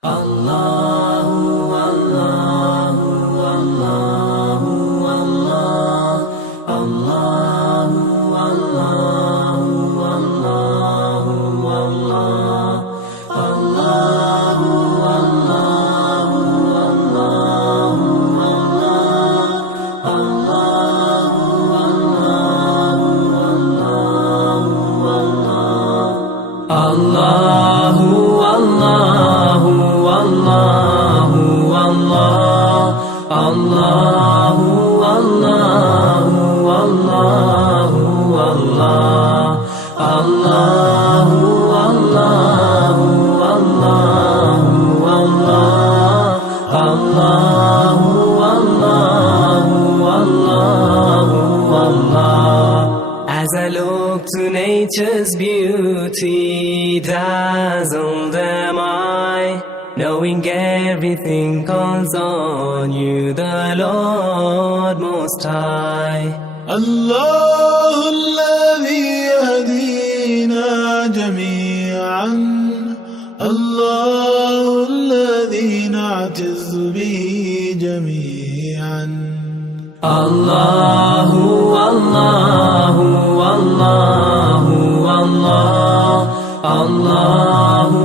Allahu Allahu Allahu Allah Allahu Allahu Allahu Allah Allahu Allahu Allahu Allah Allahu As I look to nature's beauty, dazzled am I, knowing everything calls on you, the Lord Most High. الله الذي يهدينا جميعا، الله الذي نعتز به جميعا. Allahu Allahu Allahu Allah Allahu